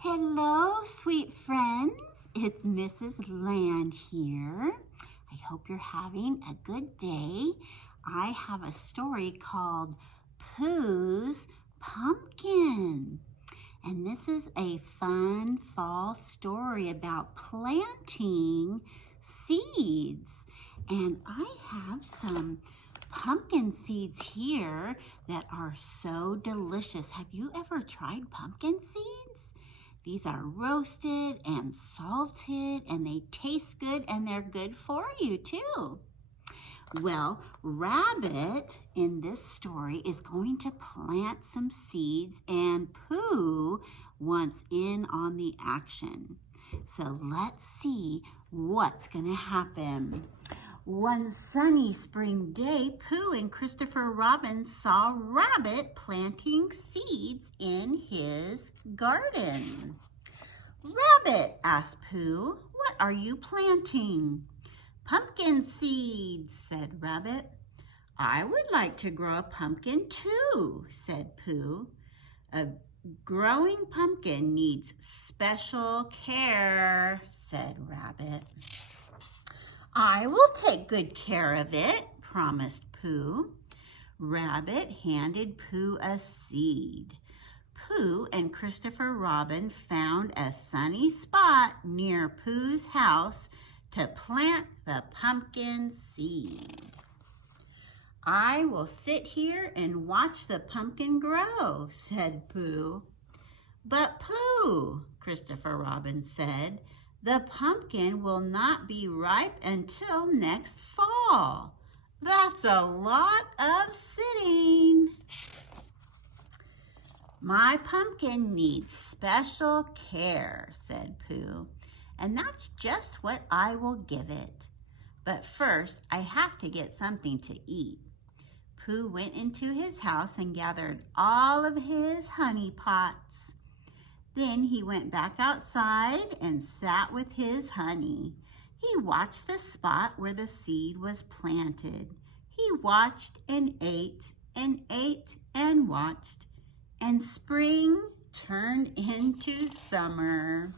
Hello, sweet friends. It's Mrs. Land here. I hope you're having a good day. I have a story called Pooh's Pumpkin. And this is a fun fall story about planting seeds. And I have some pumpkin seeds here that are so delicious. Have you ever tried pumpkin seeds? These are roasted and salted, and they taste good, and they're good for you too. Well, Rabbit in this story is going to plant some seeds, and Pooh wants in on the action. So let's see what's going to happen. One sunny spring day, Pooh and Christopher Robin saw Rabbit planting seeds in his garden. Rabbit, asked Pooh, what are you planting? Pumpkin seeds, said Rabbit. I would like to grow a pumpkin too, said Pooh. A growing pumpkin needs special care, said Rabbit. I will take good care of it, promised Pooh. Rabbit handed Pooh a seed. Pooh and Christopher Robin found a sunny spot near Pooh's house to plant the pumpkin seed. I will sit here and watch the pumpkin grow, said Pooh. But Pooh, Christopher Robin said, the pumpkin will not be ripe until next fall. That's a lot of sitting. My pumpkin needs special care, said Pooh, and that's just what I will give it. But first, I have to get something to eat. Pooh went into his house and gathered all of his honey pots. Then he went back outside and sat with his honey. He watched the spot where the seed was planted. He watched and ate and ate and watched. And spring turned into summer.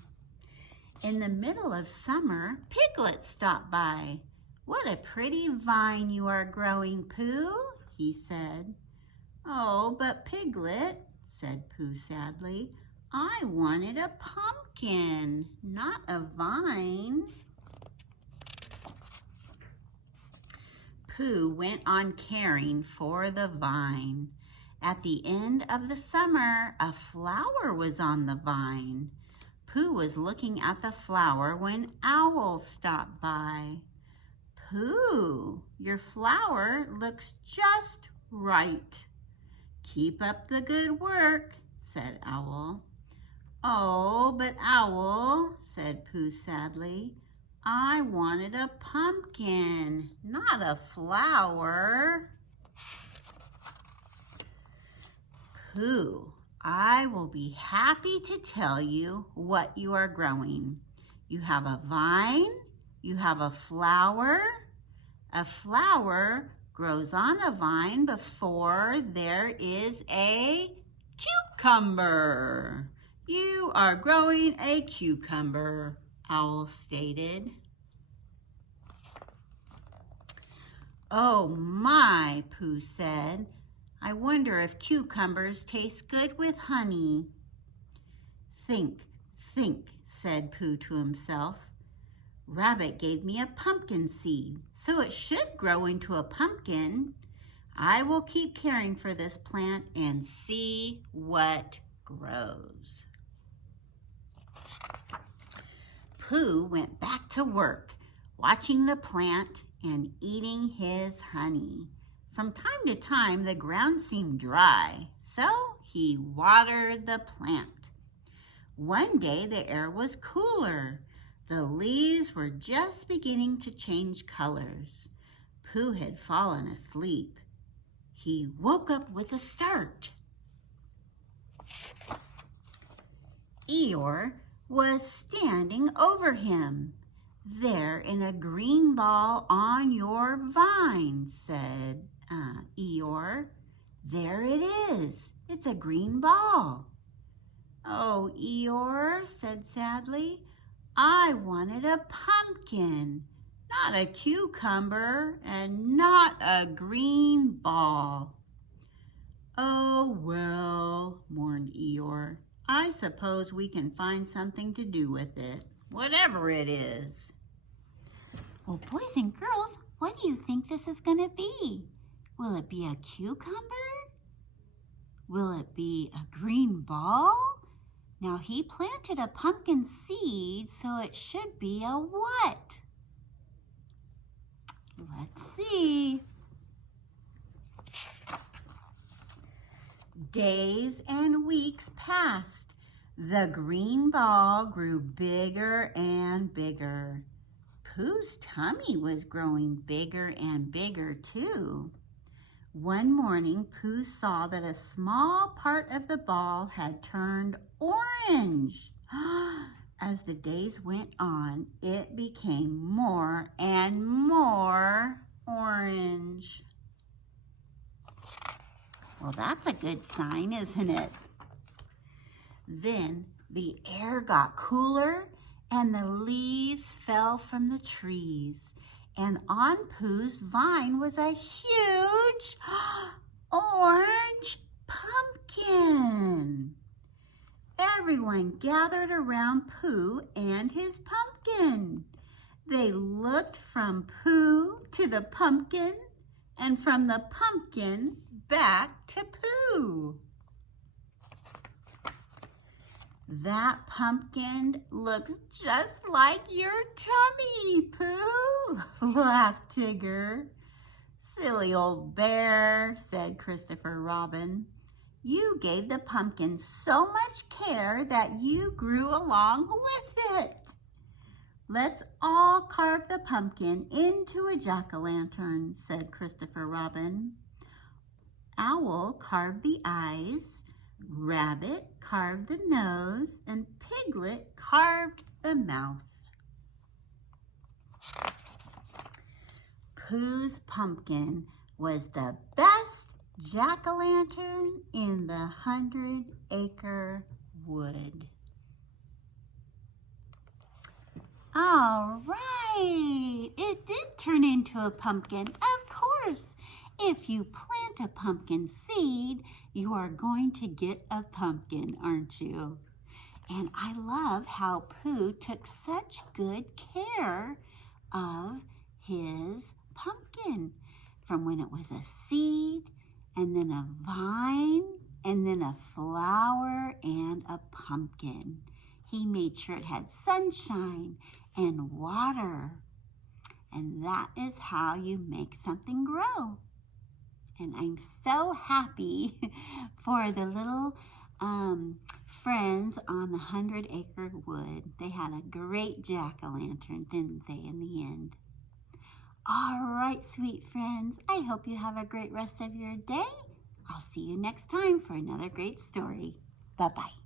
In the middle of summer, Piglet stopped by. What a pretty vine you are growing, Pooh, he said. Oh, but Piglet, said Pooh sadly, I wanted a pumpkin, not a vine. Pooh went on caring for the vine. At the end of the summer, a flower was on the vine. Pooh was looking at the flower when Owl stopped by. Pooh, your flower looks just right. Keep up the good work, said Owl. Oh, but Owl, said Pooh sadly, I wanted a pumpkin, not a flower. Pooh, I will be happy to tell you what you are growing. You have a vine, you have a flower. A flower grows on a vine before there is a cucumber. You are growing a cucumber, Owl stated. Oh my, Pooh said. I wonder if cucumbers taste good with honey. Think, said Pooh to himself. Rabbit gave me a pumpkin seed, so it should grow into a pumpkin. I will keep caring for this plant and see what grows. Pooh went back to work, watching the plant and eating his honey. From time to time, the ground seemed dry, so he watered the plant. One day, the air was cooler. The leaves were just beginning to change colors. Pooh had fallen asleep. He woke up with a start. Eeyore was standing over him. There in a green ball on your vine, said Eeyore. There it is. It's a green ball. Oh, Eeyore said sadly, I wanted a pumpkin, not a cucumber, and not a green ball. Oh, well, mourned Eeyore. I suppose we can find something to do with it, whatever it is. Well, boys and girls, what do you think this is going to be? Will it be a cucumber? Will it be a green ball? Now, he planted a pumpkin seed, so it should be a what? Let's see. Days and weeks passed. The green ball grew bigger and bigger. Pooh's tummy was growing bigger and bigger too. One morning, Pooh saw that a small part of the ball had turned orange. As the days went on, it became more and more orange. Well, that's a good sign, isn't it? Then the air got cooler and the leaves fell from the trees. And on Pooh's vine was a huge orange pumpkin. Everyone gathered around Pooh and his pumpkin. They looked from Pooh to the pumpkin and from the pumpkin back to Pooh. That pumpkin looks just like your tummy, Pooh, laughed Tigger. Silly old bear, said Christopher Robin. You gave the pumpkin so much care that you grew along with it. Let's all carve the pumpkin into a jack-o'-lantern, said Christopher Robin. Owl carved the eyes, Rabbit carved the nose, and Piglet carved the mouth. Pooh's pumpkin was the best jack-o'-lantern in the 100-acre wood. All right, it did turn into a pumpkin, of course. If you plant a pumpkin seed, you are going to get a pumpkin, aren't you? And I love how Pooh took such good care of his pumpkin, from when it was a seed, and then a vine, and then a flower, and a pumpkin. He made sure it had sunshine and water. And that is how you make something grow. And I'm so happy for the little friends on the 100-acre wood. They had a great jack-o'-lantern, didn't they, in the end? All right, sweet friends, I hope you have a great rest of your day. I'll see you next time for another great story. Bye-bye.